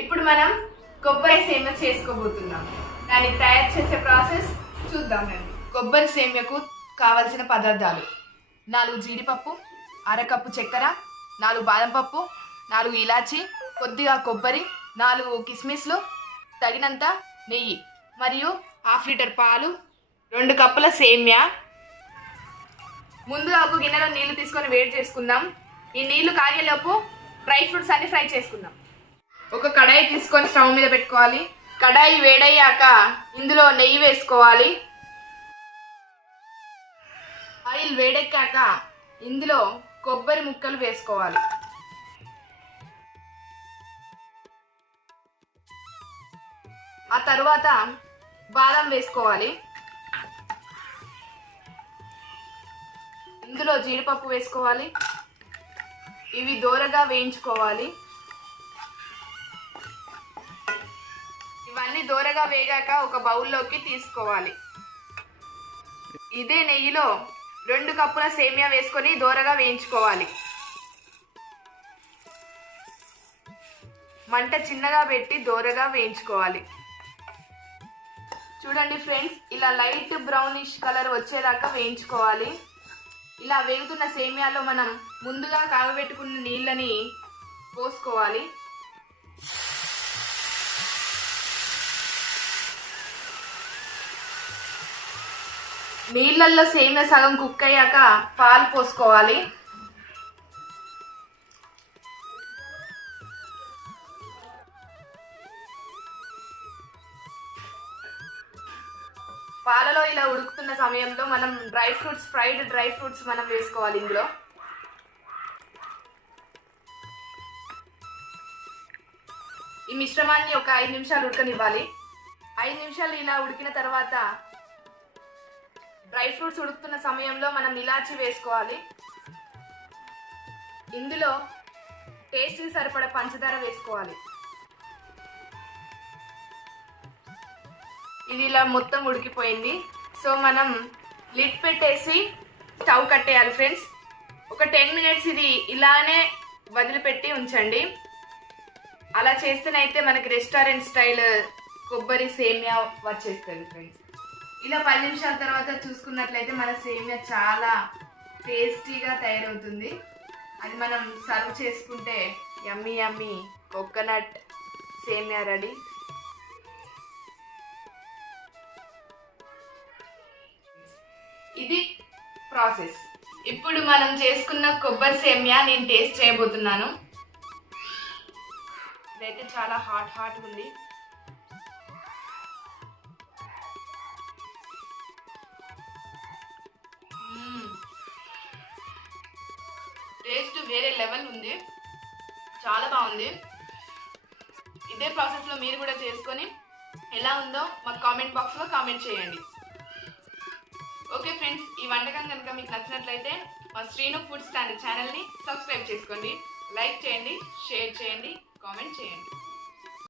ఇప్పుడు మనం కొబ్బరి సేమ్య చేసుకోబోతున్నాం. దానికి తయారు చేసే ప్రాసెస్ చూద్దామండి కొబ్బరి సేమ్యకు కావలసిన పదార్థాలు నాలుగు జీడిపప్పు అరకప్పు చక్కెర నాలుగు బాదం పప్పు నాలుగు ఇలాచి కొద్దిగా కొబ్బరి నాలుగు కిస్మిస్లు తగినంత నెయ్యి మరియు హాఫ్ లీటర్ పాలు రెండు కప్పుల సేమ్య. ముందుగా ఒక గిన్నెలో నీళ్ళు తీసుకొని వేడి చేసుకుందాం. ఈ నీళ్ళు కాగేలోపు డ్రై ఫ్రూట్స్ అన్ని ఫ్రై చేసుకుందాం. ఒక కడాయి తీసుకొని స్టవ్ మీద పెట్టుకోవాలి. కడాయి వేడయ్యాక ఇందులో నెయ్యి వేసుకోవాలి. ఆయిల్ వేడెక్కాక ఇందులో కొబ్బరి ముక్కలు వేసుకోవాలి. ఆ తర్వాత బాదం వేసుకోవాలి. ఇందులో జీడిపప్పు వేసుకోవాలి. ఇవి దూరగా వేయించుకోవాలి. ఇవన్నీ దూరగా వేగాక ఒక బౌల్లోకి తీసుకోవాలి. ఇదే నెయ్యిలో రెండు కప్పుల సేమియా వేసుకొని దూరగా వేయించుకోవాలి. మంట చిన్నగా పెట్టి దూరగా వేయించుకోవాలి. చూడండి ఫ్రెండ్స్ ఇలా లైట్ బ్రౌనిష్ కలర్ వచ్చేదాకా వేయించుకోవాలి. ఇలా వేగుతున్న సేమియాలో మనం ముందుగా కాగబెట్టుకున్న నీళ్ళని పోసుకోవాలి. నీళ్ళల్లో సేమియా సగం కుక్ అయ్యాక పాలు పోసుకోవాలి. పాలలో ఇలా ఉడుకుతున్న సమయంలో మనం dry fruits fried dry fruits మనం వేసుకోవాలి ఇందులో. ఈ మిశ్రమాన్ని ఒక ఐదు నిమిషాలు ఉడకనివ్వాలి. ఐదు నిమిషాలు ఇలా ఉడికిన తర్వాత డ్రై ఫ్రూట్స్ ఉడుకుతున్న సమయంలో మనం ఇలాచి వేసుకోవాలి. ఇందులో టేస్ట్కి సరిపడ పంచదార వేసుకోవాలి. ఇది ఇలా మొత్తం ఉడికిపోయింది. సో మనం లిడ్ పెట్టేసి స్టవ్ కట్టేయాలి ఫ్రెండ్స్. ఒక టెన్ మినిట్స్ ఇది ఇలానే వదిలిపెట్టి ఉంచండి. అలా చేస్తేనైతే మనకి రెస్టారెంట్ స్టైల్ కొబ్బరి సేమియా వచ్చేస్తుంది ఫ్రెండ్స్. ఇలా పది నిమిషాల తర్వాత చూసుకున్నట్లయితే మన సేమియా చాలా టేస్టీగా తయారవుతుంది. అది మనం సర్వ్ చేసుకుంటే యమ్మీ యమ్మీ కోకోనట్ సేమియా రెడీ. ఇది ప్రాసెస్. ఇప్పుడు మనం చేసుకున్న కొబ్బరి సేమియా నేను టేస్ట్ చేయబోతున్నాను. ఇదైతే చాలా హాట్ హాట్ ఉంది. టేస్ట్ వేరే లెవెల్ ఉంది. చాలా బాగుంది. ఇదే ప్రాసెస్లో మీరు కూడా చేసుకొని ఎలా ఉందో మాకు కామెంట్ బాక్స్లో కామెంట్ చేయండి. ఓకే ఫ్రెండ్స్ ఈ వంటకం కనుక మీకు నచ్చినట్లయితే మా శ్రీను ఫుడ్ స్టాండ్ ఛానల్ని సబ్స్క్రైబ్ చేసుకోండి. లైక్ చేయండి షేర్ చేయండి కామెంట్ చేయండి.